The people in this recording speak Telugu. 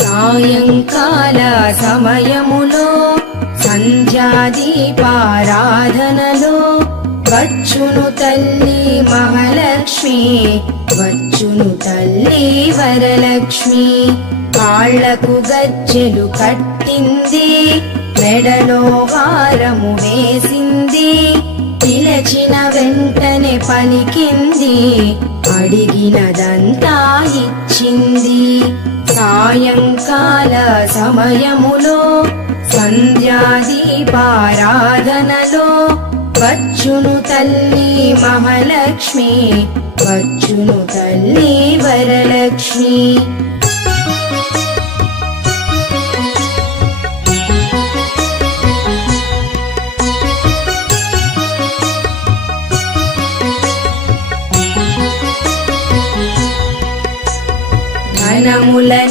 సాయంకాల సమయములో సంధ్యాదీపారాధనలో వచ్చును తల్లి మహాలక్ష్మి, వచ్చును తల్లి వరలక్ష్మి. కాళ్లకు గజ్జెలు కట్టింది, మెడలో హారము వేసింది, పిలచిన వెంటనే పలికింది, అడిగినదంతా ఇచ్చింది. సాయంకాల సమయములో సంధ్యాదీపారాధనలో వచ్చును తల్లి మహాలక్ష్మి, వచ్చును తల్లి వరలక్ష్మి. ధనములని